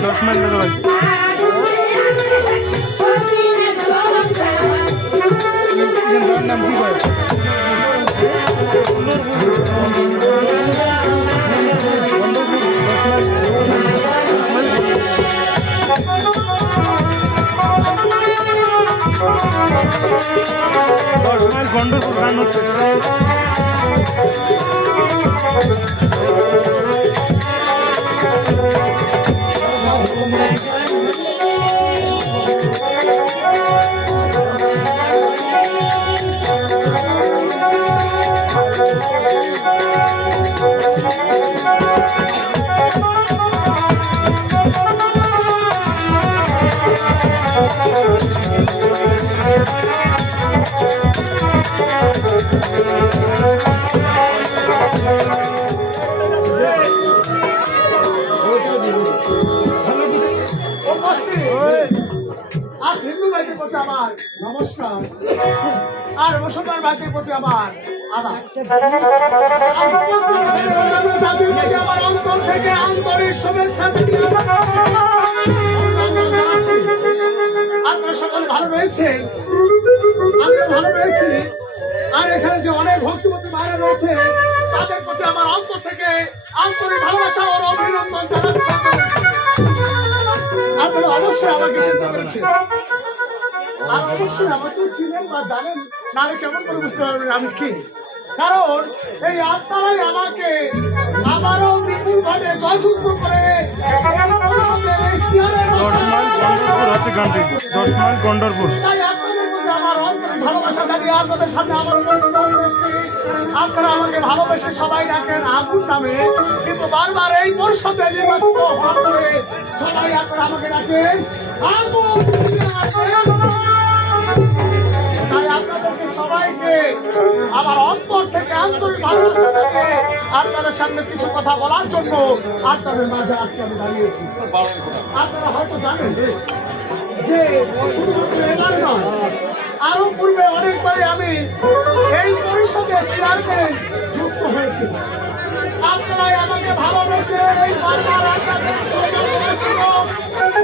10 mile বেরো ভাই। নাম কি ভাই? 10 মাইল গন্ডরপুর গান হচ্ছে। নমস্কার আর মুসলমান ভাইদের প্রতি আমার অন্তর থেকে আন্তরিক শুভেচ্ছা আপনারা সকলে ভালো রয়েছেন, আমিও ভালো রয়েছি। আর এখানে যে অনেক ভক্তিমতী মায়েরা রয়েছে তাদের প্রতি আমার অন্তর থেকে আন্তরিক ভালোবাসা ও অভিনন্দন জানাচ্ছি। আপনারা অবশ্যই আমাকে চিন্তা করেছেন, আর অবশ্যই আমাকে ছিলেন বা জানেন, নাহলে কেমন করে বুঝতে পারবেন আমি কি। কারণ এই আপনারাই আমাকে আমারও মৃত্যুর ঘটে জয়সূত্র করে আমার অন্তরে ভালোবাসা জানিয়ে আপনাদের সামনে আমার আপনারা আমাকে ভালোবেসে সবাই ডাকেন আগুন নামে, কিন্তু বারবার এই পরিষদে নির্বাচিত হওয়ার পরে সবাই আপনারা আমাকে ডাকেন আগুন। ভালোবাসা নিয়ে আপনাদের সামনে কিছু কথা বলার জন্য আপনাদের মাঝে আজকে আমি দাঁড়িয়েছি। আপনারা হয়তো জানেন যে শুধুমাত্র এবার নয়, আরো পূর্বে অনেকবারই আমি এই পরিষদের চেয়ারম্যান যুক্ত হয়েছি। আপনারাই আমাকে ভালোবেসে এই বারবার আপনাদের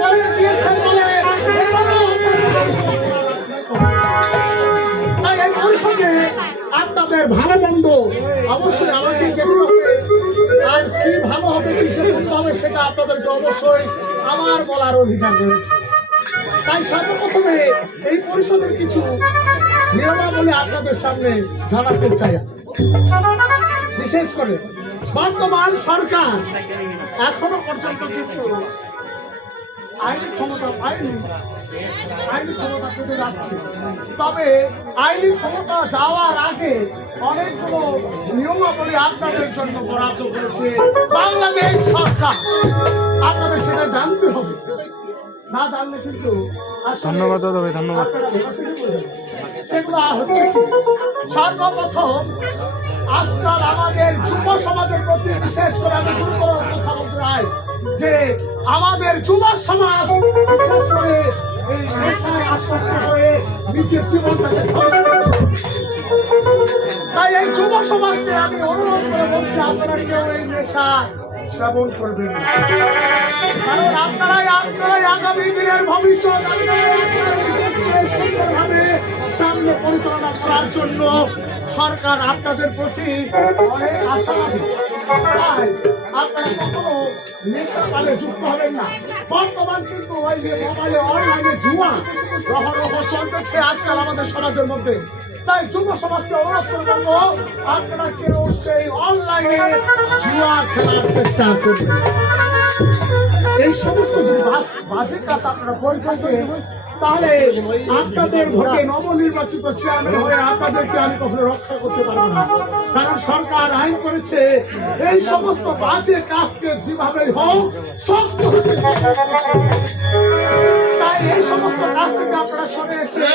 করে দিয়েছেন বলে তাই এই পরিষদে আপনাদের ভালো মন্দ অবশ্যই আমাকে দেখতে হবে, আর কি ভালো হবে কিসে করতে হবে সেটা আপনাদেরকে অবশ্যই আমার বলার অধিকার রয়েছে। তাই সর্বপ্রথমে এই পরিষদের কিছু নিয়মাবলী আপনাদের সামনে জানাতে চাই। বিশেষ করে বর্তমান সরকার এখনো পর্যন্ত কিন্তু আইনি ক্ষমতা পায়নি, আইনি ক্ষমতা পেতে যাচ্ছে। তবে আইনি ক্ষমতা যাওয়ার আগে অনেকগুলো নিয়মাবলী আপনাদের জন্য বরাদ্দ করেছে বাংলাদেশ সরকার। আপনাদের সেটা জানতে হবে, না জানলে কিন্তু ধন্যবাদ দাদা ভাই, ধন্যবাদ। সেগুলো হচ্ছে কি, সর্বপ্রথম আজকাল আমাদের যুব সমাজের প্রতি বিশেষ করে আমি গুরুত্ব কথা বলতে চাই যে আমাদের যুব সমাজ বিশেষ করে এই নেশায় আসক্ত হয়ে নিজের জীবনটাকে ধ্বংস করে। তাই এই যুব সমাজকে আমি অনুরোধ করে বলছি, আপনারা কেউ এই নেশা সেবন করবেন না। কারণ আপনারাই আগামী দিনের ভবিষ্যৎ। সুন্দরভাবে সামনে পরিচালনা করার জন্য সরকার আপনাদের প্রতি অনেক আশাবাদী। তাই আপনারা কখনো নেশা পালে যুক্ত হবেন না। বর্তমান কিন্তু ওই যে মোবাইলে অনলাইনে জুয়া রহরহ চলতেছে আজকাল আমাদের সমাজের মধ্যে। তাই যুব সমাজকে অনুরোধ করে বলবো, আপনারা কেউ সেই অনলাইনে জুয়া খেলার চেষ্টা করবেন। এই সমস্ত যদি বাজে কাজ আপনারা বই করবেন, তাহলে আপনাদের ভোটে নবনির্বাচিত চেয়ারম্যান হয়ে আপনাদেরকে আমি কখনো রক্ষা করতে পারবো না। কারণ সরকার আইন করেছে এই সমস্ত বাজে কাজকে যেভাবে হোক শক্ত হতে হবে। তাই এই সমস্ত কাজ থেকে আপনারা সরে এসে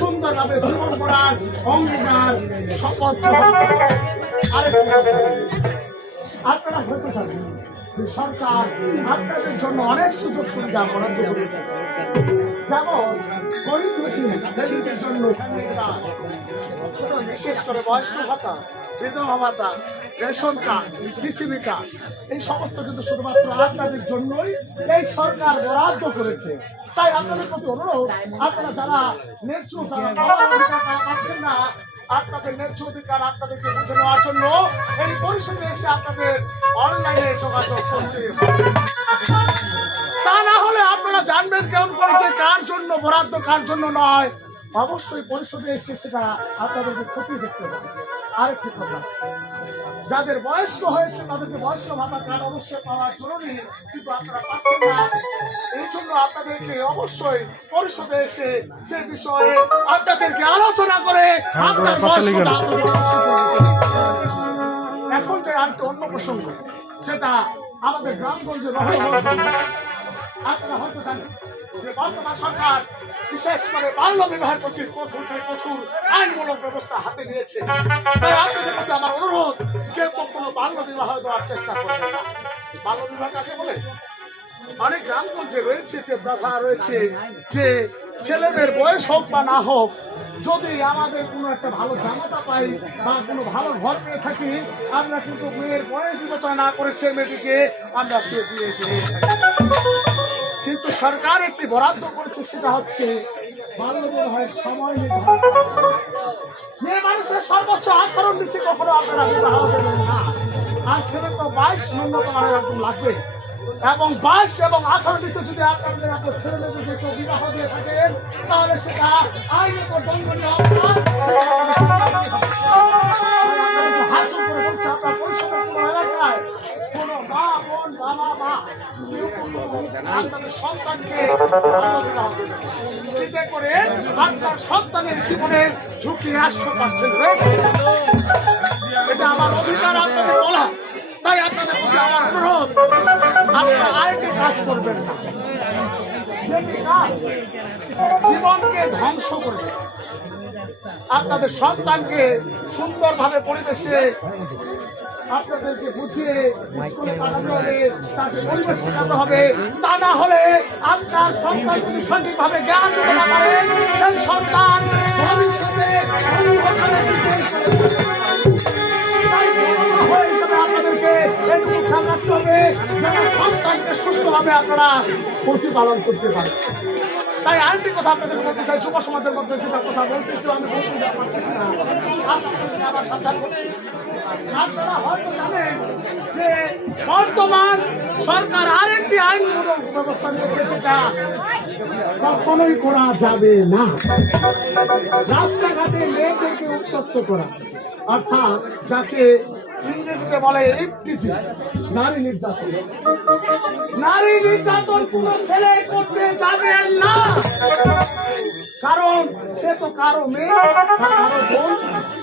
সুন্দরভাবে জীবন করার অঙ্গীকার শপথ আপনারা হতে চান। সরকার আপনাদের জন্য অনেক সুযোগ সুবিধা বরাদ্দ করেছে, যেমন গরিব দুঃখীদের জন্য বিশেষ করে বয়স্ক ভাতা, বিধবা ভাতা, রেশন কার্ড, ডিসিবি কার্ড, এই সমস্ত কিন্তু শুধুমাত্র আপনাদের জন্যই এই সরকার বরাদ্দ করেছে। তাই আপনাদের প্রতি অনুরোধ, আপনারা যারা ন্যায্য পাচ্ছেন না, আপনাদের ন্যায্য অধিকার আপনাদেরকে বুঝে নেওয়ার জন্য এই পরিষদে এসে আপনাদের অনলাইনে যোগাযোগ করতে হবে। তা না হলে আপনারা জানবেন কেমন করে যে কার জন্য বরাদ্দ কার জন্য নয়। অবশ্যই পরিষদে এসে সেটা আপনাদেরকে ক্ষতি দেখতে হবে। আরেকটি কথা, যাদের বয়স্ক হয়েছে তাদেরকে বয়স্ক ভাতা কার্ড অবশ্যই পাওয়া জরুরি, কিন্তু আপনারা পাচ্ছেন না। এই জন্য আপনাদেরকে অবশ্যই পরিষদে এসে সে বিষয়ে আপনাদেরকে আলোচনা করে আপনার বয়স্কতা এখন যে আর অন্য প্রসঙ্গ, সেটা আমাদের গ্রামগঞ্জে আপনারা হয়তো জানেন যে বর্তমান সরকার বিশেষ করে বাল্য বিবাহের প্রতি কঠোর আইনমূলক ব্যবস্থা হাতে নিয়েছে। তাই আপনাদের প্রতি আমার অনুরোধ, কেউ কখনো বাল্য বিবাহ দেওয়ার চেষ্টা করবে না। বাল্য বিবাহ কাকে বলে? অনেক গ্রামগঞ্জে রয়েছে যে প্রথা রয়েছে যে ছেলে মেয়ের বয়স হোক বা না হোক, যদি আমাদের কোনো একটা ভালো জামাতা পাই বা কোনো ভালো ঘর পেয়ে থাকি, আমরা কিন্তু মেয়ের বয়স বিবেচনা না করে সে মেয়েটিকে আমরা সে বিয়ে দিয়ে থাকি। কিন্তু সরকার একটি বরাদ্দ করেছে, সেটা হচ্ছে বাল্য বিবাহের সময় নির্ধারণ। মেয়ে মানুষের সর্বোচ্চ 18 নিচে কখনো আপনারা বিবাহ দেবেন না। আর ছেলে তো 22 ন্যূনতম এরকম লাগবে, এবং 22 এবং 18 নিচে যদি আপনাদের আপনার ছেলে মেয়ে যদি কেউ বিবাহ দিয়ে থাকেন, তাহলে সেটা আইনত দণ্ডনীয় অপরাধ। হাত করে বলছে, আপনার পরিষদের কোনো এলাকায় কোনো মা বোন বাবা মা আপনাদের সন্তানকে এতে করে আপনার সন্তানের জীবনের ঝুঁকি 100% রয়েছে। এটা আমার অধিকার আপনাদের বলা। তাই আপনাদের প্রতি আমার অনুরোধ, আপনারা আরেকটি কাজ করবেন না, যেটি কাজ জীবনকে ধ্বংস করবে, আপনাদের সন্তানকে সুন্দরভাবে পরিবেশে আপনাদেরকে বুঝিয়ে স্কুলে পাঠাতে হবে, তাকে পরিবেশ শেখাতে হবে। তা না হলে আপনার সন্তান যদি সঠিকভাবে জ্ঞান দিতে না পারেন, সেই সন্তান ভবিষ্যতে অন্ধকারে বিপদে চলে যাবে। তাই বড় হয়ে হিসেবে আপনাদেরকে একটু খেয়াল রাখতে হবে যেন সন্তানকে সুস্থভাবে আপনারা প্রতিপালন করতে পারেন। তাই আরেকটি কথা আপনাদের বলতে চাই, যুব সমাজের মধ্যে যেটা কথা বলতে চাই আমি বলতে পারতেছি না, আপনাদেরকে আবার সাবধান করছি। আপনারা হয়তো জানেন যে বর্তমান সরকার আরেকটি আইনমূলক ব্যবস্থা নিয়েছে, যেটা কখনোই করা যাবে না। রাস্তাঘাটে মেয়েদেরকে উত্তপ্ত করা, অর্থাৎ যাকে ইংরেজিতে বলে ইফটিজিং, নারী নির্যাতন। নারী নির্যাতন কোনো ছেলে করতে যাবে না, কারণ সে তো কারো মেয়ে, কারো বোন,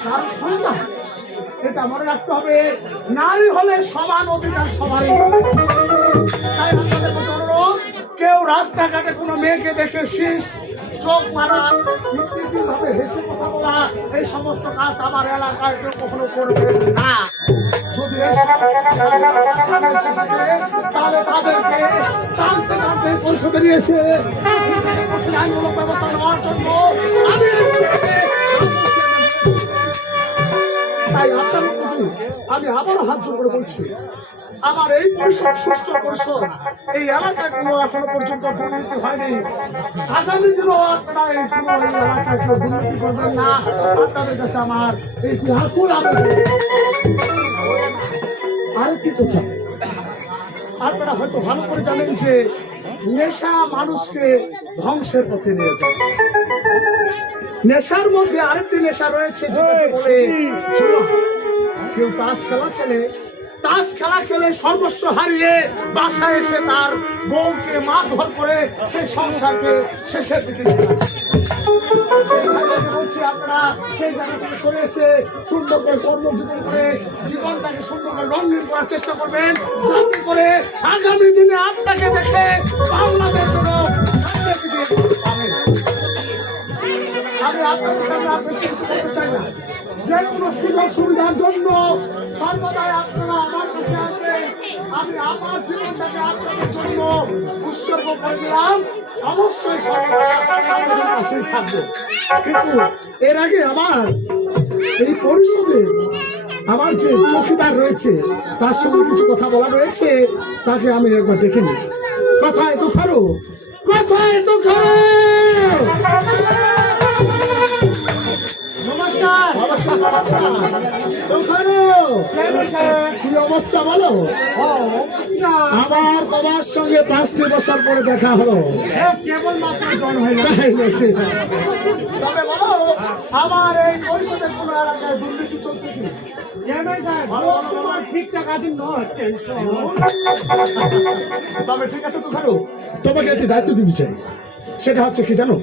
কারো সন্তান। এটা মনে রাখতে হবে, নারী হলে সমান অধিকার সবাই। তাই আপনাদের প্রতি অনুরোধ, কেউ রাস্তাঘাটে কোনো মেয়েকে দেখে শীষ চোখ মারা, ভাবে হেসে কথা বলা, এই সমস্ত কাজ আমার এলাকায় কেউ কখনো করবে না। যদি তাহলে তাদেরকে টানতে টানতে পরিষদে নিয়ে এসে আইনমূলক ব্যবস্থা নেওয়ার জন্য আমি তাই আপনার প্রতি আমি আবারও হাত জোর করে বলছি, আমার এই পরিষদ সুস্থ পরিষদ এই এলাকায় কোনো এখনো পর্যন্ত দুর্নীতি হয়নি। আগামী দিনও আপনারা এই কোনো এলাকায় কেউ দুর্নীতি করবেন না। আপনাদের কাছে আমার এই আকুল আবেদন। আরেকটি কথা, আপনারা হয়তো ভালো করে জানেন যে নেশা মানুষকে ধ্বংসের পথে নিয়ে যায়। নেশার মধ্যে আরেকটি নেশা রয়েছে, যেটাকে বলে জুয়া। কেউ তাস খেলা খেলে সর্বস্ব হারিয়ে বাসায় এসে তার বউকে মারধর করে সেই সংসারকে শেষের দিকে বলছি, আপনারা সেই জায়গা থেকে সরে এসে সুন্দর করে কর্মজীবন করে জীবনটাকে সুন্দর করে রঙিন করার চেষ্টা করবেন, যাতে করে আগামী দিনে আপনাকে দেখে বাংলাদেশ যেন সামনের দিকে পাবে। আমি আপনাদের সামনে আর বেশি কিছু করতে চাই না। যে কোনো সুযোগ সুবিধার জন্য সর্বদাই আপনারা আমার কাছে আসবেন। আমি আমার জীবনটাকে আপনাদের জন্য উৎসর্গ করে দিলাম, অবশ্যই সর্বদা পাশেই থাকবো। কিন্তু এর আগে আমার এই পরিষদে আমার যে চৌকিদার রয়েছে তার সঙ্গে কিছু কথা বলা রয়েছে, তাকে আমি একবার দেখে নিই। কথায় তো খারো, কথায় তো খারো। কি অবস্থা বলো? আমার তোমার সঙ্গে 5টি বছর পরে দেখা হলো, কেবল মাত্র জন হয়ে নাকি? তবে বলো, আমার এই পরিষদের কোন এলাকায় দুর্নীতি চলছে কি? তবে ঠিক আছে, তো খারো, তোমাকে একটি দায়িত্ব দিতে চাই। সেটা হচ্ছে কি জানো,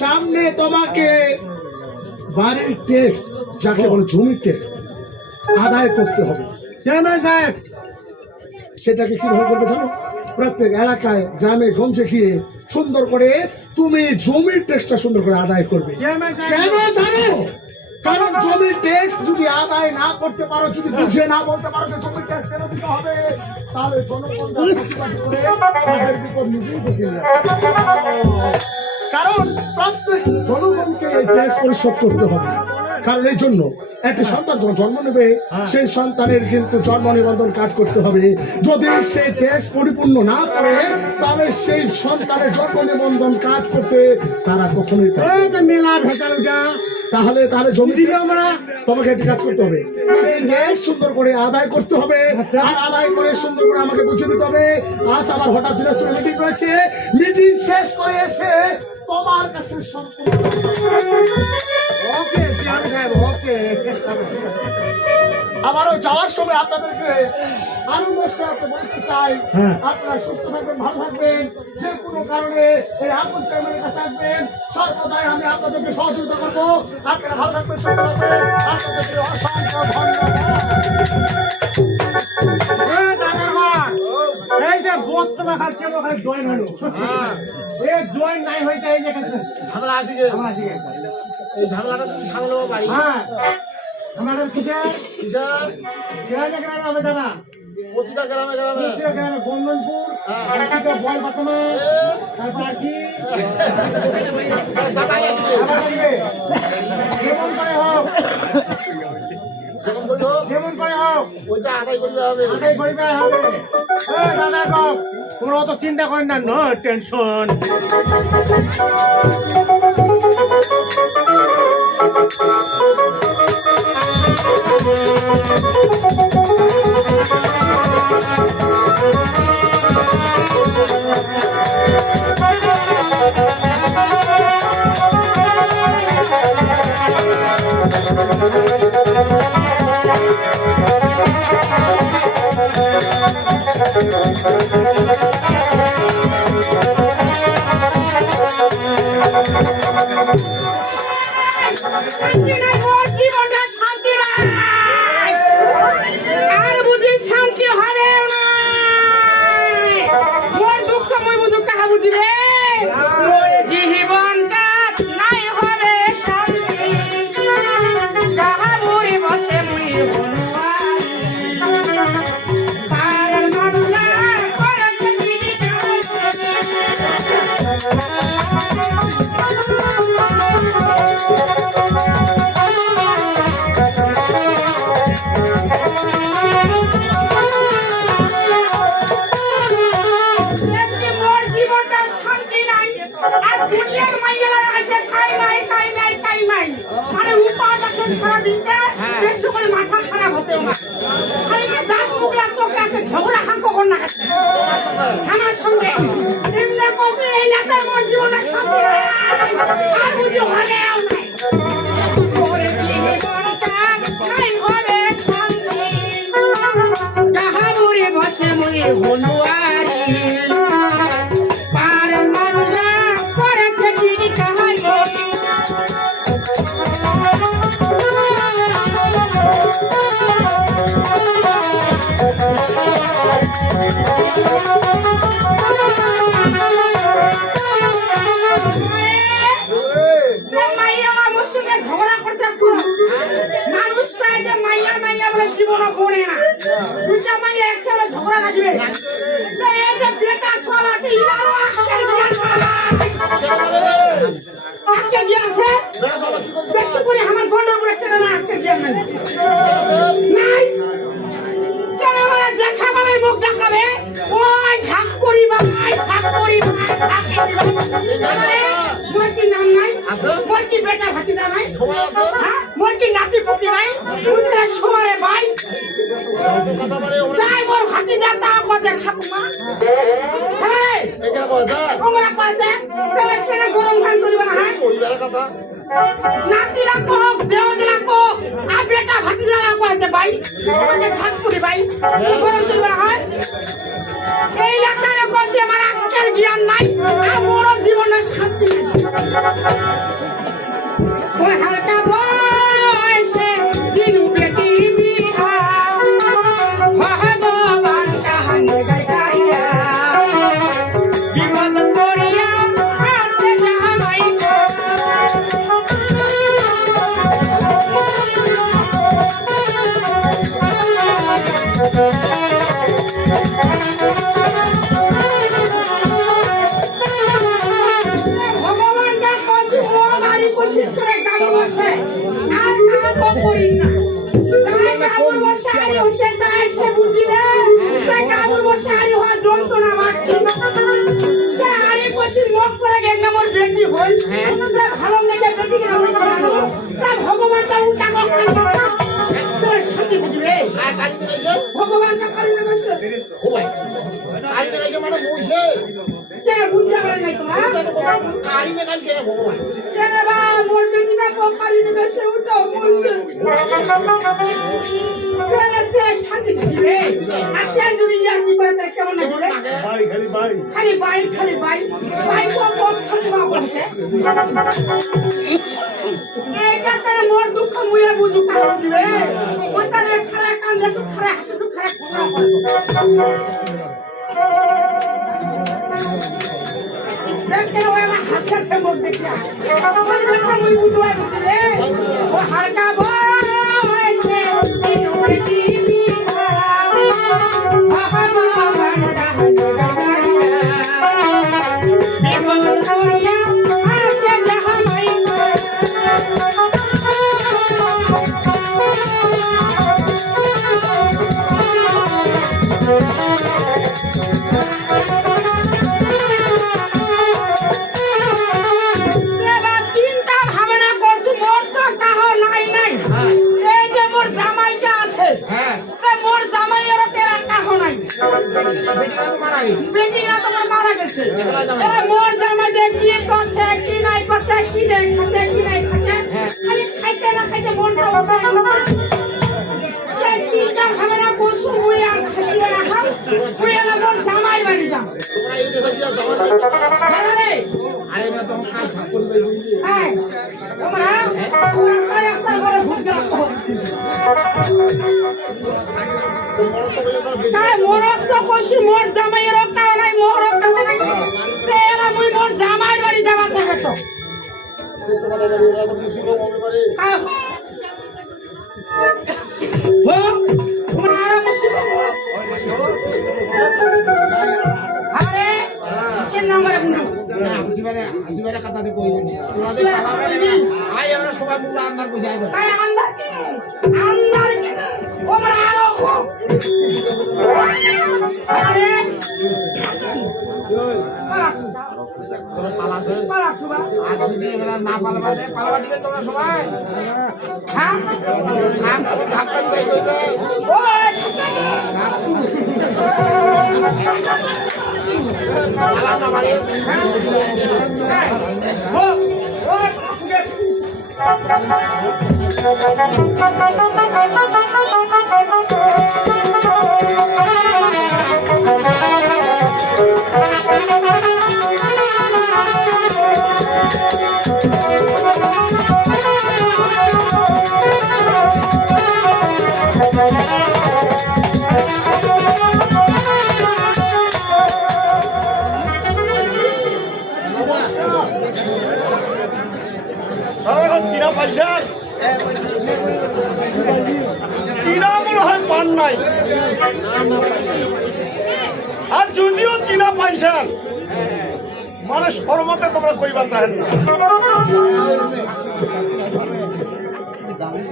সামনে তোমাকে বাড়ির ট্যাক্স, যাকে বলে জমির ট্যাক্স, আদায় করতে হবে। সেটাকে কিভাবে করবে জানো? প্রত্যেক এলাকায় গ্রামে গঞ্জে গিয়ে সুন্দর করে তুমি জমির ট্যাক্সটা সুন্দর করে আদায় করবে। কেন জানো? কারণ জমির ট্যাক্স যদি আদায় না করতে পারো, যদি বুঝে না বলতে পারো যে জমির ট্যাক্স কেন দিতে হবে, তাহলে জনগণ প্রতিবাদ করে তাদের বিপদ নিজেই দেখে যাবে। কারণ প্রত্যেক জনগণকে এই ট্যাক্স পরিশোধ করতে হবে। কারণ এই জন্য একটি সন্তান যখন জন্ম নেবে, সেই সন্তানের কিন্তু জন্ম নিবন্ধন কার্ড করতে হবে। যদি সেই ট্যাক্স পরিপূর্ণ না করে, তাহলে সেই সন্তানের জন্ম নিবন্ধন কার্ড করতে তারা কখনোই মেলা ভেজাল তাহলে জমি তোমাকে একটি কাজ করতে হবে, সেই ট্যাক্স সুন্দর করে আদায় করতে হবে। আর আদায় করে সুন্দর করে আমাকে বুঝিয়ে দিতে হবে। আজ আমার হঠাৎ দিনাজপুরে মিটিং রয়েছে, মিটিং শেষ করে এসে তোমার কাছে আমারও যাওয়ার সময় আপনাদেরকে আনন্দের সাথে বলতে চাই, আপনারা সুস্থ থাকবেন, ভালো থাকবেন। যে কোনো কারণে এই আকুল চেয়ারম্যানের কাছে আসবেন, সর্বদাই আমি আপনাদেরকে সহযোগিতা করবো। আপনারা ভালো থাকবেন, সুস্থ থাকবেন। আপনাদেরকে অসংখ্য ধন্যবাদ। এই যে বর্তমান খাল কেবল খালি জয়েন হলো, এই জয়েন নাই হইতে এই যে ঝামেলা আসি এই ঝামেলাটা তুমি সামলাবো বাড়ি। হ্যাঁ আমাদের কিসের কিসের? গ্রামে গ্রামে হবে জানা প্রতিটা গ্রামে গ্রামে। প্রতিটা গ্রামে বন্ধনপুর প্রতিটা বল বাতামা তারপর আর কি জামা লাগবে। আবার লাগবে যেমন করে হোক যেমন বললো যেমন করে হোক ওইটা আদায় করতে হবে। আগে পরিবার হবে দাদা গো তোমরা অত চিন্তা করেন না নো টেনশন জীবনটা শান্তি নাই আর বুঝি শান্তি হবে না মোর দুঃখ মই বুঝু কাহা বুঝি রে মোর জীবনটা নাই হবে শান্তি কাহা মরে বসে মুই পাড়ার মানুষরা করেছে মোর জীবনটা শান্তি নাই আর দুনিয়ার মাইয়ারা এসে খাই নাই মানে উপাস আছে সারাদিনটা বেশি করে মাথা খারাপ হতে আমার খালি দাঁত মুখলা চোখ আছে ঝগড়া খান কখন না আমার সঙ্গে এমনি করছে এই লাতার মোর জীবনটা শান্তি নাই আর বুঝি হলেও নাই মোর জীবনটা নাই হবে শান্তি কাহাবুরে বসে মুই হলুয়ারি পার মানুষরা করেছে ঠিক কাহারি মাইয়া আমার সঙ্গে ঝগড়া করছে মানুষ প্রায় যে মাইয়া বলে জীবন গড়ে না দুটা মাইয়া একসাথে ঝগড়া লাগবে এই যে বেটা ছল আছে ইনারও আজকে জ্ঞান আছে বেশি করে আমার গন্ডর করে চেনা না আজকে জ্ঞান নাই কেন আমার দেখা মানে মুখ দেখাবে ওই ঝাঁক করি ভাই মোর কি নাম নাই মোর কি বেটা ভাতিজা নাই হ্যাঁ মোর কি নাতি পুতি নাই উল্টা সমারে ভাই যাই মোর ভাতিজা তা কথা ঠাকুমা হ্যাঁ এটা কথা ওমরা কইছে তাহলে কেন গরম গান করিবা না হ্যাঁ পরিবারের কথা। নাতি রাখো দেও রাখো আর বেটা ভাতিজা রাখো আছে ভাই আমাকে ঠাক করি ভাই গরম করিবা না হ্যাঁ এই লাকারে কইছে আমার আক্কেল জ্ঞান নাই আর মোর জীবনের শান্তি নাই ওই হালকা বয়সে দিনু বেটি বিহা ভগবান কাহানে গাইয়া বিপদ করিয়া আছে জামাইকা ভগবানটা কচু ও বাড়ি কুশিত করে গাবো বসে আর কাম করি না তাই গাবো বসে আরে হইছে তাই সে বুঝিবে তাই গাবো বসে আরে হওয়া যন্ত্রণা বাকি তাই আরে কুশি মুখ করে গেল মোর বেটি হই তাই ভালো লাগে বেটি কে আমি করানো তাই ভগবানটা উল্টা করে তাই শান্তি বুঝিবে আর কালি মেঘে ভগবানটা করি না বসে ও ভাই কালি মেঘে মানে মুছে কে বুঝিয়া বলে নাই তোমার কালি মেঘে কে ভগবান কেনে বা মোর বেটিটা কোম্পানি থেকে সে উঠো মুছে কেনে তে শান্তি দিবে আজকে যদি ইয়ার কি করে তাই কেমন লাগবে ভাই খালি ভাই খালি বাই কো খালি মা বলতে এই কাতে মোর দুঃখ মুয়া বুঝু কা বুঝবে ওটারে খারা কান্দে তো খারা হাসে তো খারা খবর করে দেখে ওই আমার হাসে মোর দেখিয়া ওই কথা মুই বুঝাই বুঝবে হালকা বয়সে উঠেছি চিন্তা ভাবনা করছি মোর তো কাহ নাই নাই এই যে মোর জামাইটা আছে মোর জামাইয়ের তেরা কাহ নাই বেটিরা তোমার মারা গেছে এরা মোর জামাই দেখ কি করছে কি নাই করছে কি নাই খাচ্ছে কি নাই খাচ্ছে খালি খাইতে না খাইতে মনটা চিন্তা ভাবনা করছি মুই আর খাইতে রাখা মুই এলা মোর জামাই বাড়ি যাম আরে না তো কাজ করবে হ্যাঁ তোমরা পুরা রাস্তা করে ভূত গেল তাই মোরস তো কইছি মোর জামাইয়ের কাও নাই মোর কাও নাই তেরা মুই মোর জামাই বাড়ি যাবা থাকে তো তোমাদের বাড়ি ওরা তো কিছু লোক হবে পারে কাই হো তোমরা আর মুসিবত আরে কিসের নাম্বারে বন্ধু হাসিবারে কথা দিয়ে কই তোমাদের পালাবে না আই আমরা সবাই মুলা আন্দার বুঝাই দেব তাই আন্দার কি তোমরা আরো হো আরে পালাসু তোরা পালাছে পালাসু বা আজ যদি এরা না পালাবা দিবে তোমরা সবাই হ্যাঁ কাম ধাক্কা দিয়ে কইবে ওই পালানা বাড়ি চীনা পাইছেন চীনা মনে হয় পান নাই আর যদিও চীনা পাইছেন মানে সর্বতে তোমরা কইবা চাহেন না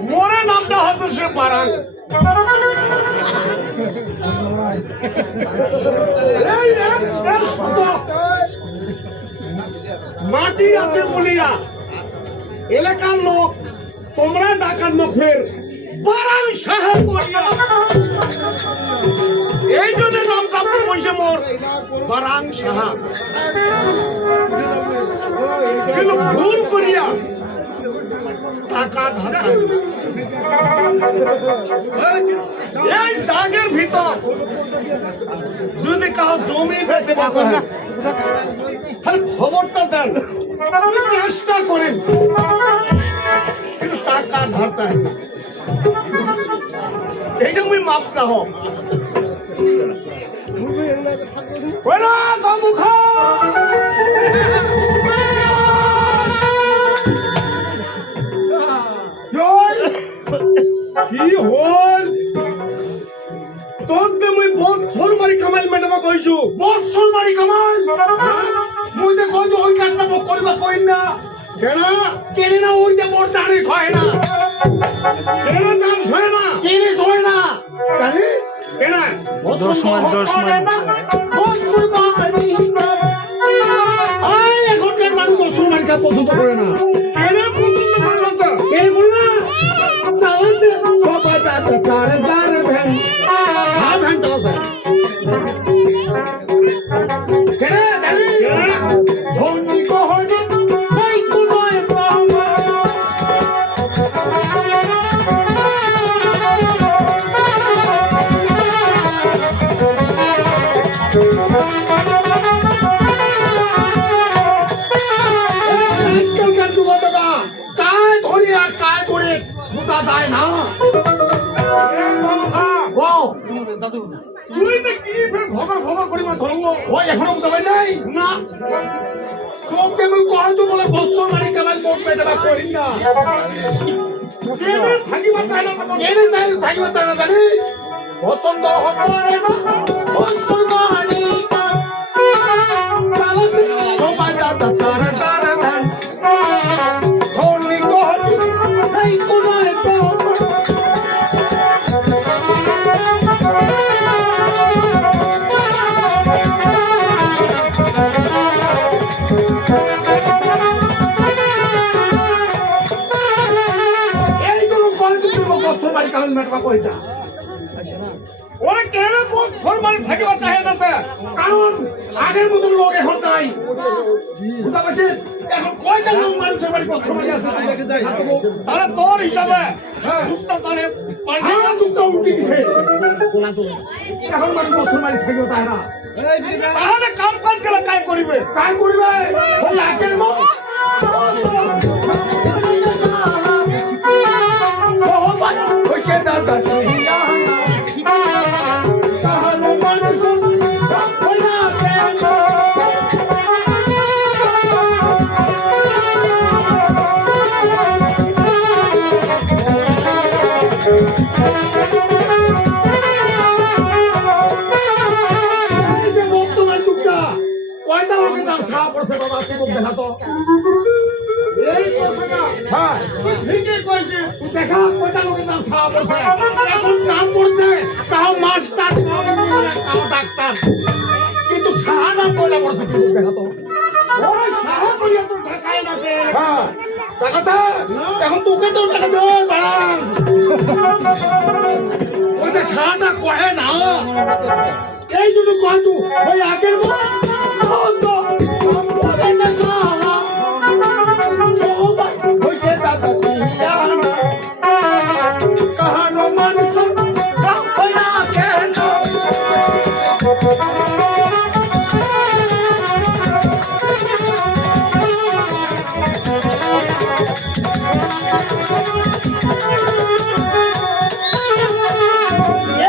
মোরে নামটা হয়তো সে বারাং এই মাটি আছে বলিয়া এলাকার লোক তোমরা ডাকার মুখের বারাং সাহেব করিয়া এই জন্য নামটা পয়সা মোর বারাং সাহেব কিন্তু ভুল করিয়া টাকা ধার এই দাগের ভিতর যদি কারো জমি বেঁচে বাঁচা তাহলে খবরটা দেন চেষ্টা করেন কিন্তু টাকা ধার চাই এইটা আমি মাপটা হোক মুখা কি হল তোর মুই বছর মারি কামাই ম্যাডামা কইছু বছর মারি কামাই মুই যে কইছো ওই কাজটা মোক করিবা কইন না কেন না ওই যে মোর জানি হয় না কেন দাম হয় না কেনে হয় না জানিস কেন দশ বছর মারি আই এখনকার মানুষ বছর মারি কাজ পছন্দ করে না কেন পছন্দ করো তো কেন করে না চালাতে সবাই তাতে সাড়ে চার ভ্যান হ্যাঁ ভ্যান চালাতে কেন জানিস ধনী কহনি নাই কোনো পাওয়া আজকালকার যুবকরা কায় ধরি আর কায় করে বুঝা যায় না তুই তো কি ফের ভগা ভগা করিবা ধরলো ওই এখনো বুঝা পাই নাই না তোকে মুই কহতো বলে বছর মারি কামাই মোট পেটে বা করিন না কেনে থাকিবা চাই না কেনে যাই থাকিব তারা জানি পছন্দ হবরে না পছন্দ হানি চালাতে সবাই দাদা সারা তারা ধান ধর্মী গহনি এই কোন এইগুলো করে তুমি বছর বাড়ি কারণ মেটবা কইটা ওরে কেনে বছর মানে থাকিবা চাই না কারণ আগের মতো লোক এখন নাই বুঝতে পারছিস এখন কয়টা লোক মানুষের বাড়ি বছর বাড়ি আছে তাহলে তোর হিসাবে দুটা তাহলে আমরা দুটো উল্টি দিছে এখন মানুষ বছর বাড়ি থাকিব তাই না তাহলে কাম কাজ গেলে কাজ করিবে কাই করিবে ওই আগের মতো হইছে দাদা সিয়া কাহানো মানুষ হইনা কেন এই যে বর্তমান যুগটা কয়টা লোকের নাম সাহা পড়ছে দাদা তুমি দেখা তো এই কথাটা হ্যাঁ ঠিকই কইছে দেখা কয়টা লোকের নাম সাহা পড়ছে এখন নাম পড়ছে তাও মাস্টার তাও ডাক্তার কিন্তু সাহা নাম কয়টা পড়ছে তুমি দেখা তো ওই সাহা করিয়া তো ঢাকায় না সে হ্যাঁ দেখাতে এখন তোকে তো দেখাতে বাড়ান ওইটা সাহাটা কহে না এই জন্য কয় তু ওই আগের হইছে দাদা কাহানো মানুষ হইনা কেন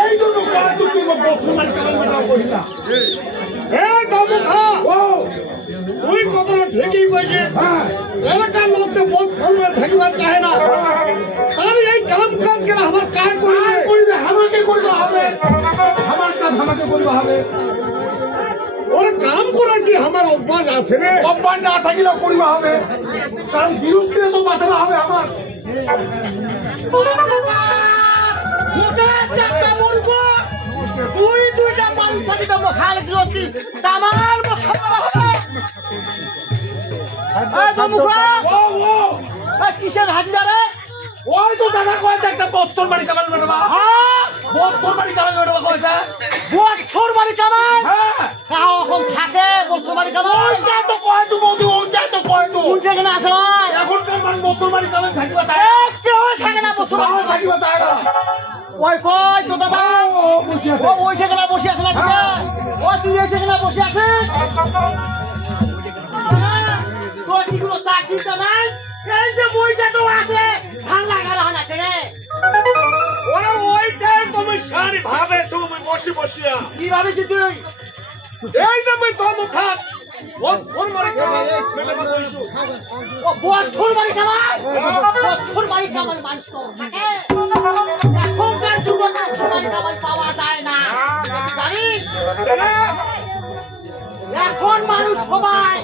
এই জন্য কয় তু তুমি বর্তমান কারণ মেটাও করিস এ দাদু খা ও ওই কথাটা ঠিকই কইছে হ্যাঁ এলাকার লোককে বছর মানে থাকিবা চায় না তাহলে এই কাম কাজ গেলে আমার কাজ করিবে করিবে আমাকে করতে হবে আমার কাজ আমাকে করতে হবে ওরে কাম করার কি আমার অভ্যাস আছে রে অব্বান না থাকিলেও করিবা হবে কারণ বিরুদ্ধে তো বাঁচানো হবে আমার তুই দুইটা মানুষ থাকি তো হাল বিরতি তামার বছর হবে ও ও কিসের হাজিরা রে ওই তো দাদা কয়েছে একটা বস্তর বাড়ি কামাল মেটাবা বস্তর বাড়ি কামাল মেটাবা কয়েছে বছর বাড়ি কামাই হ্যাঁ তাও এখন থাকে বছর বাড়ি কামাই ওইটা তো কয় তু বৌদি ওইটা তো কয় তু তুই থেকে না আসে এখনকার মানুষ বস্তর বাড়ি কামাল থাকিবা তাই কেউ থাকে না বছর বাড়ি কামাই। থাকিবা তাই না ওই কই তো দাদা ও বুঝি আছে ও ওই থেকে না বসে আছে না ও তুই এই থেকে না বসে আছে তোর কি কোনো চাক চিন্তা নাই এই যে বইটা তো আছে ভাঙা গেল না কেনে ওরে ওইটাই তুমি সারি ভাবে তুমি বসে বসিয়া কি ভাবিস তুই এই যে মই দাদু খা বছর মানে মেটাবা কইছো ও বছর বাড়ি কামাই বছর বাড়ি কামাই মানুষ তো থাকে এখনকার যুগে বছর বাড়ি কামাই পাওয়া যায় না জানিস এখন মানুষ সবাই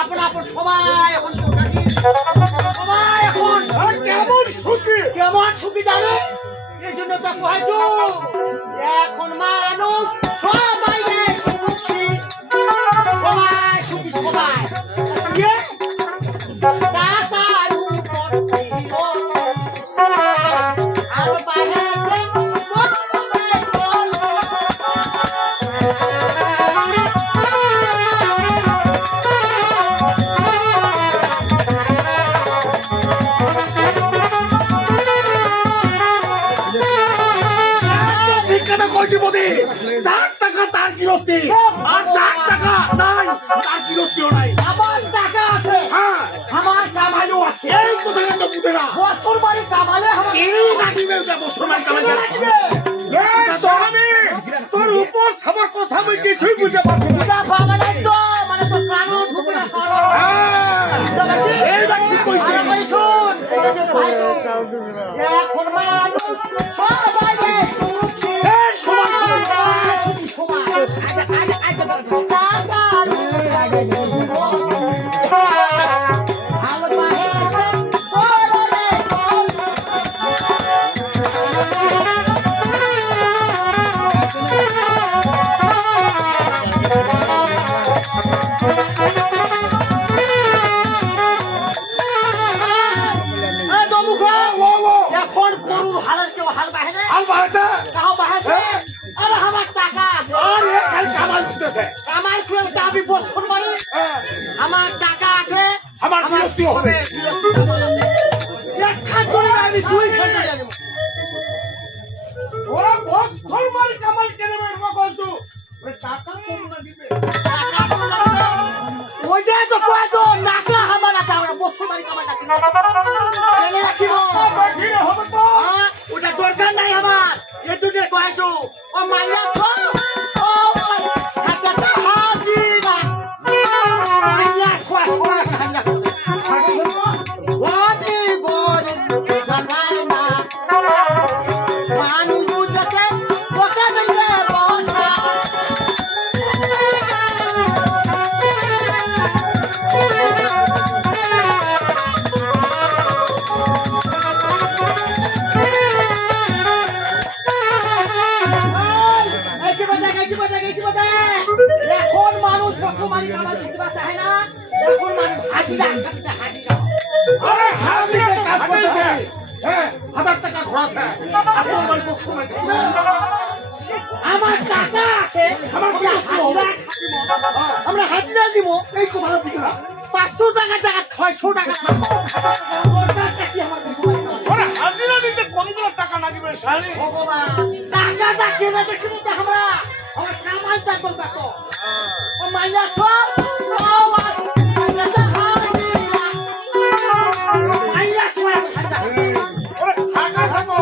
আপন সবাই এখন সবাই এখন কেমন সুখী কেমন সুখী জানে এই জন্য তো কয়েছো এখন মানুষ সবাই সুখী সবাই সুখী সবাই কে টাকার উপর আর বাইরে ঠিকানা কয়টি বদি 4 টাকা তার কিরস্তি আর 4 টাকা নাই তার কিরস্তিও নাই আমার টাকা আছে হ্যাঁ আমার কামাইও আছে এই কোথায় তো বুঝে না বছর বাড়ি কামালে আমার এই রাখিবে যাব সময় কামাই এই স্বামী তোর উপর সবার কথা আমি কিছুই বুঝতে পারছি না এটা বাবা নাই তো মানে তো কানুন ঢুকে না করো হ্যাঁ এই ঠিক কইছিস ভাই শোন এখন মানুষ সবাই সুখী। সবাই সবাই এখন গরুর হালের কেউ হাল বাহে না, হাল বাড়াচ্ছে তাও বাহাছে। আরে আমার টাকা আছে, আর এ খালি কামাল দিতেছে আমার কেউ দাবি বছর মারে, আমার টাকা আছে, আমার বিরক্তি হবে। এক খান ধরে না, আমি দুই খান ধরে আনিব। ওরা বছর মারি কামাই কেন বেরবা কইছো? ওরে টাকা কম না দিবে। ওইটাই তো কয় তো টাকা আমার আছে, আমরা বছর মারি কামাই টাকা কেন রাখিব? ঠিক হবে তো। ওটা দরকার নাই আমার, এ দুটো কয়েছো ও মাইয়া তো ও হাতটা হাজিরা মাইয়া সোয়া সোয়া খাইয়া ওনি গোরে জাগানা মানুষ বুঝতে ওটা দিলে বসা এখন মানুষ বর্তমানে কামাই দিতে চায় না, এখন মানুষ হাজিরা হাজিরা আরে সারাদিনে কাজ করতেছে, হ্যাঁ 1000 টাকা খরচে আপনার বাড়ি বক্স সময় আমার টাকা আছে, আমার কি হাজিরা আমরা হাজিরা দিব। এই কথাটা বুঝে না 500 টাকা টাকা 600 টাকা দরকারটা কি আমার ওরা হাজিরা দিতে কম করে টাকা লাগিবে শালি। ভগবান টাকাটা কেনা দেখিব তো আমরা আমার কামাইটা দরকার তো ও মাইয়া তো ও মাইয়া হাজিরা মাইয়া তো হাজিরা ওরে টাকা থাকো।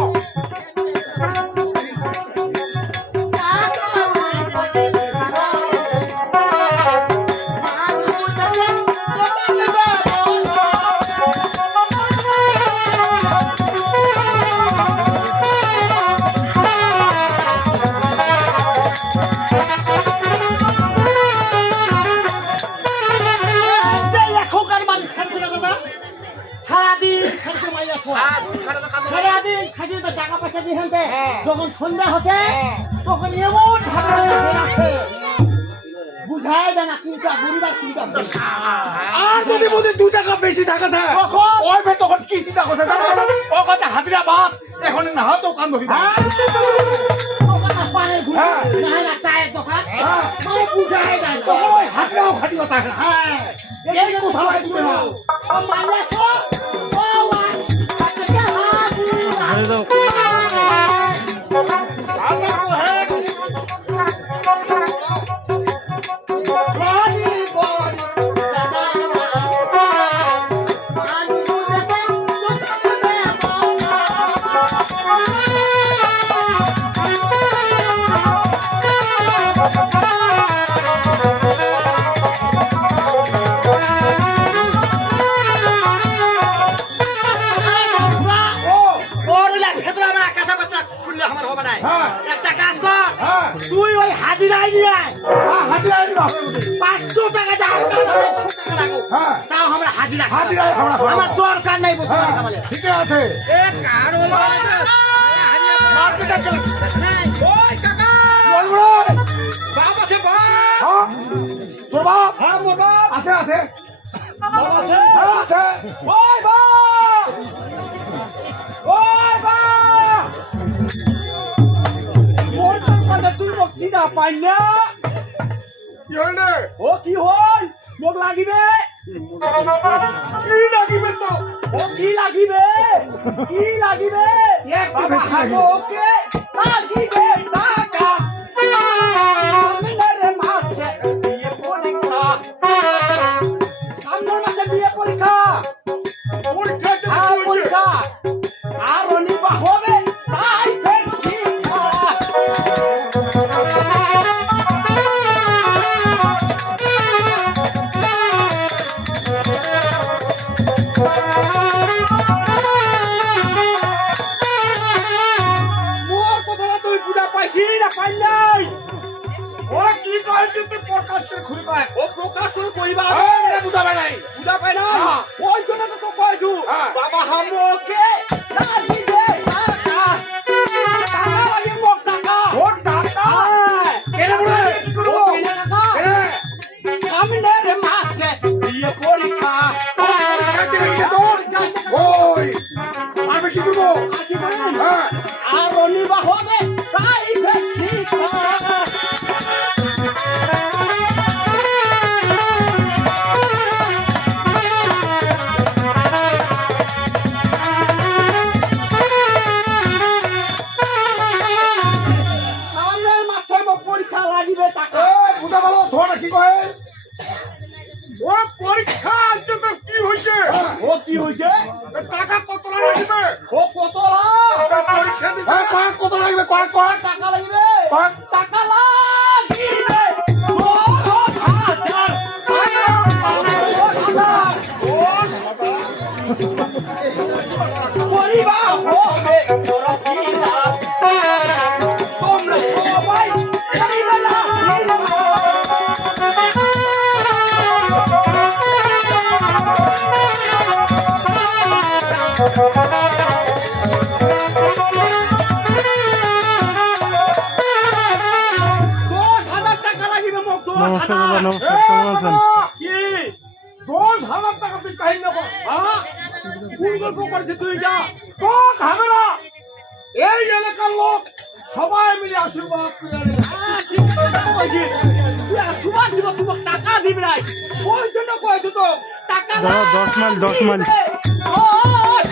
যখন সন্ধ্যা হচ্ছে তখন এমন ভাবে বুঝায় যায় না কোনটা গরিব আর কোনটা ধনী। আর যদি মধ্যে 2 টাকা বেশি থাকে তখন ওই ভে তখন কি চিন্তা করছে জানো ও কথা হাজিরা বাদ এখন না হাত কান ধরি তখন না পানের ঘুরে হ্যাঁ। না না চায়ের দোকান হ্যাঁ। মানে বুঝায় যায় না। তখন ওই হাজিরাও খাটি কথা হ্যাঁ এই কথা দিবে না ও মাইয়া তো ও হাজিরা একটা কাজ কর তুই ওই হাজিরাই নিয়ে আয়। হাজিরা দিবা 500 টাকা যা হ্যাঁ তাও আমরা হাজিরা হাজিরাই আমরা খাবো। আমার দরকার নাই বলতে হ্যাঁ, ঠিক আছে বলবো হ্যাঁ তোর বাপ হ্যাঁ মোর বাপ আছে আছে বাপ আছে। হ্যাঁ আছে ওই বাপ ওই বাপ মোর মানে তুই মোক চিনা পাই না কি হইলে ও কি হল মোক লাগিবে কি লাগিবে তো ও কি লাগিবে কি লাগিবে একটু বাবা বেশি হাগো লাগিবে। ওকে লাগিবে টাকা সামনের মাসে বিয়ে পরীক্ষা সামনের মাসে বিয়ে পরীক্ষা পরীক্ষা হ্যাঁ পরীক্ষা আর অনিবা হবে তাই ফের শিক্ষা কয় ও প্রকাশ করে কইবা বুঝা পাই নাই বুঝা পাই না না। ওই জন্য তো কইছু হ্যাঁ। বাবা হামকে না দিবে টাকা টাকা লাগে মোর টাকা ও টাকা হ্যাঁ। কেন বলে ও কেনে টাকা সামনের মাসে বিয়ে পরীক্ষা ওই আমি কি করবো আর কি করেন হ্যাঁ আর নির্বাহ হবে প্রাইভেট শিক্ষা সামনের মাসে আমার পরীক্ষা লাগিবে টাকা বুঝা ভালো ধোয়া কি কয় ও পরীক্ষা আছে তো কি হইছে ও কি হইছে টাকা কত লাগবে ও কত পরীক্ষা দিতে কয়েক কত লাগবে কয়েক কয়েক টাকা লাগবে কয়েক টাকা লাগিবে 10,000 পরিবার হবে পরকিলা তোমরা সবাই করিবে না টাকা লাগিবে মোক নমস্কার দাদা, নমস্কার, কেমন আছেন? কি 10,000 টাকা তুই কাহিনী নেব হ্যাঁ কোন গল্প করছিস তুই যা তো খাবে না এই এলাকার লোক সবাই মিলে আশীর্বাদ করে তুই আশীর্বাদ দিব তুমি টাকা দিবি নাই ওই জন্য কয়েছো তো টাকা দাদা 10 মাইল 10 মাইল ও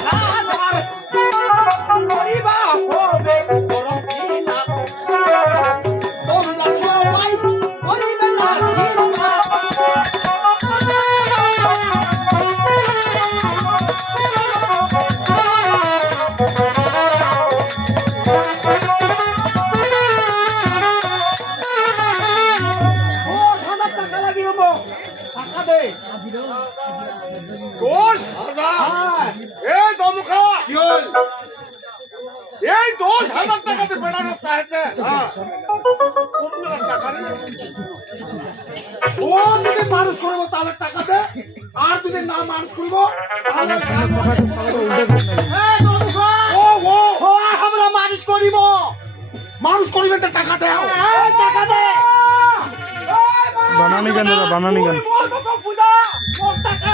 সাধার পরিবার হবে গরম কিনা তোমরা সবাই করিবে না ও সাদা টাকা লাগিবে মো টাকা দে 10,000 এই দমুখা কি হল এই 10,000 টাকাতে বেড়ানো চাইছে হ্যাঁ কোন টাকা রে ও যদি মানুষ করবো তাহলে টাকা দে আর যদি না মানুষ করবো তাহলে এই দমুখা ও ও ও আমরা মানুষ করিব মানুষ করিবে তো টাকা দেও এই টাকা দে বানানি কেন দাদা, বানানি কেন? টাকা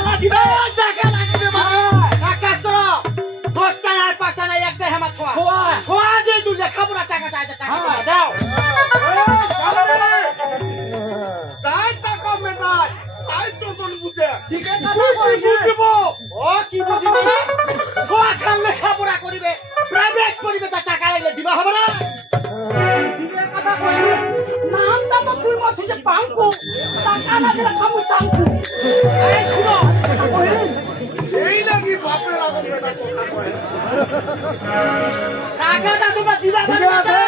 লাগিবে মানে টাকা তো 10 টাকা আর 5 টাকা এক দেহে মাছ ছোয়া দিয়ে তুই দেখাবো না টাকা চাইছে টাকা দাও তাই টাকা মেটাই তাই চোদন বুঝে ঠিক আছে বুঝিব ও কি বুঝিবে না ছোয়া খান লেখাপড়া করিবে প্রাইভেট করিবে তা টাকা লাগলে দিবা হবে না ঠিকের কথা কইলি নামটা তো তুই মথিছে পাঙ্কু টাকা না দিলে খামু টাঙ্কু এই শুনো কইলি এই লাগি বাপের আগন বেটা কথা কয় টাকাটা তোমরা দিবা ঠিক না আছে।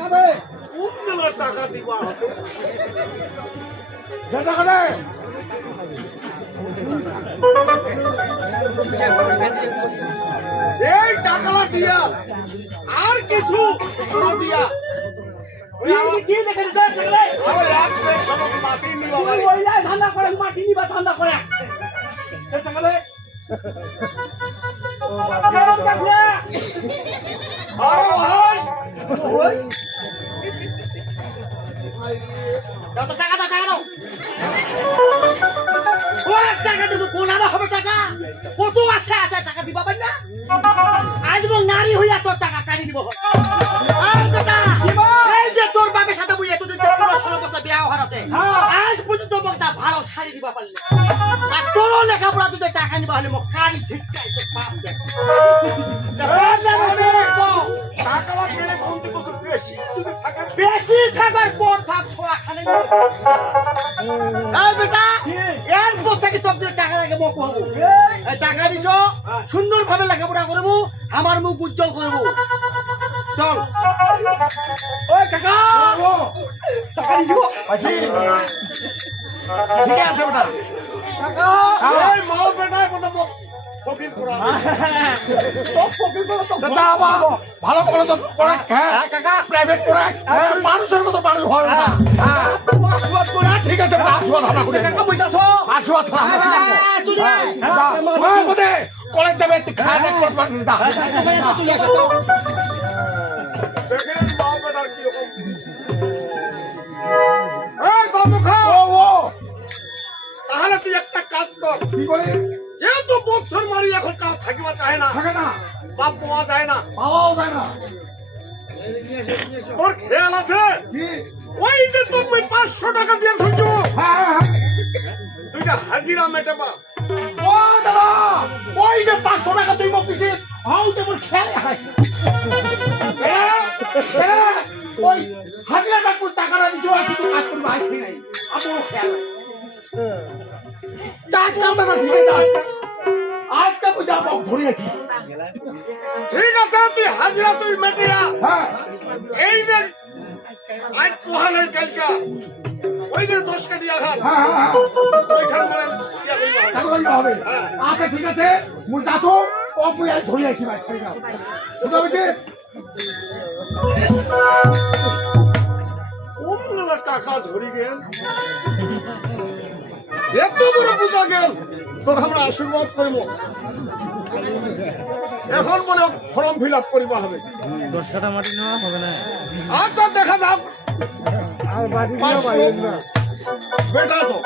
হবে কোন টাকা দিবা হতো দে টাকা দে এই টাকাটা দিয়া আর কিছু তোরা দিয়া ওই আমার কি দেখে দে থাকলে আমার এক ব্যাগ সব মাটি নিবা তুই ওইলাই ধান্দা করে মাটি নিবা ধান্দা করে দে টাকা দে কেমন দেখলে আরে ভাই ওই দাও তো টাকা দাও টাকা দাও ও টাকা দেবো কোন আমার হবে টাকা কত আছে আছে টাকা দিবা পাই না আজ মো নারী হইয়া তোর টাকা কাড়ি দিব আর বেটা এই যে তোর বাপের সাথে বুঝে তুই তো পুরো 16 বছর বিয়া হরাতে আজ পর্যন্ত মোটা ভালো শাড়ি দিবা পারলি আর তোর লেখাপড়া তুই টাকা নিবা হলে মো কাড়ি ঝিটকাই তো পাপ দে টাকাটা কেনে কোন দিকে তো বেশি যদি টাকা বেশি থাকার পর থাক ছোয়া খানে এই বেটা এর পর থেকে তোর যে টাকা লাগে মোক হবো এই টাকা দিছ সুন্দর ভাবে লেখাপড়া করবো আমার মুখ উজ্জ্বল করবো চল ওই কাকা টাকা দিছ ঠিক আছে বেটা কাকা এই মাও বেটায় বন্ধ ফকির করা তা আবার ভালো করে তো করে প্রাইভেট করে মানুষের মতো মানুষ হয় না। ঠিক আছে আশীর্বাদ কলেজ যাবে একটু খায় না তাহলে তুই একটা কাজ কর, কি করে যেহেতু বছর মারি এখন কাজ থাকিবা চায় না, থাকে না বাপ পাওয়া যায় না, পাওয়াও যায় না তোর খেয়াল আছে কি ওই যে তুমি 500 টাকা দিয়ে শুনছো হ্যাঁ তুই যে হাজিরা মেটাবা ও দাদা ওই যে 500 টাকা তুই মোক দিছিস হাউ তেমন খেয়াল হয় ওই হাজিরাটা পুরো টাকাটা দিছো আর কিছু কাজ করবো আসি নাই আমার খেয়াল কাজ কাম না ঠিক আছে আজকে বুঝা বক ধরে আছি ঠিক আছে তুই হাজিরা তুই মেটিয়া হ্যাঁ এই যে আজ পোহানের কালকা ওই যে 10 কে দিয়া খান হ্যাঁ হ্যাঁ ওইখান মানে দিয়া কইবা টাকা লইবা হবে আচ্ছা ঠিক আছে মুই যাতো ও পুই আই ধরে আছি ভাই ঠিক আছে বুঝা গেছে অন্য টাকা ঝরি গেল এত বড় পূজা গেল তোর আমরা আশীর্বাদ করবো এখন মনে ফর্ম ফিল আপ করিবা হবে 10 কাটা মাটি নেওয়া হবে না আচ্ছা দেখা যাক আর বাড়ি বেটা তো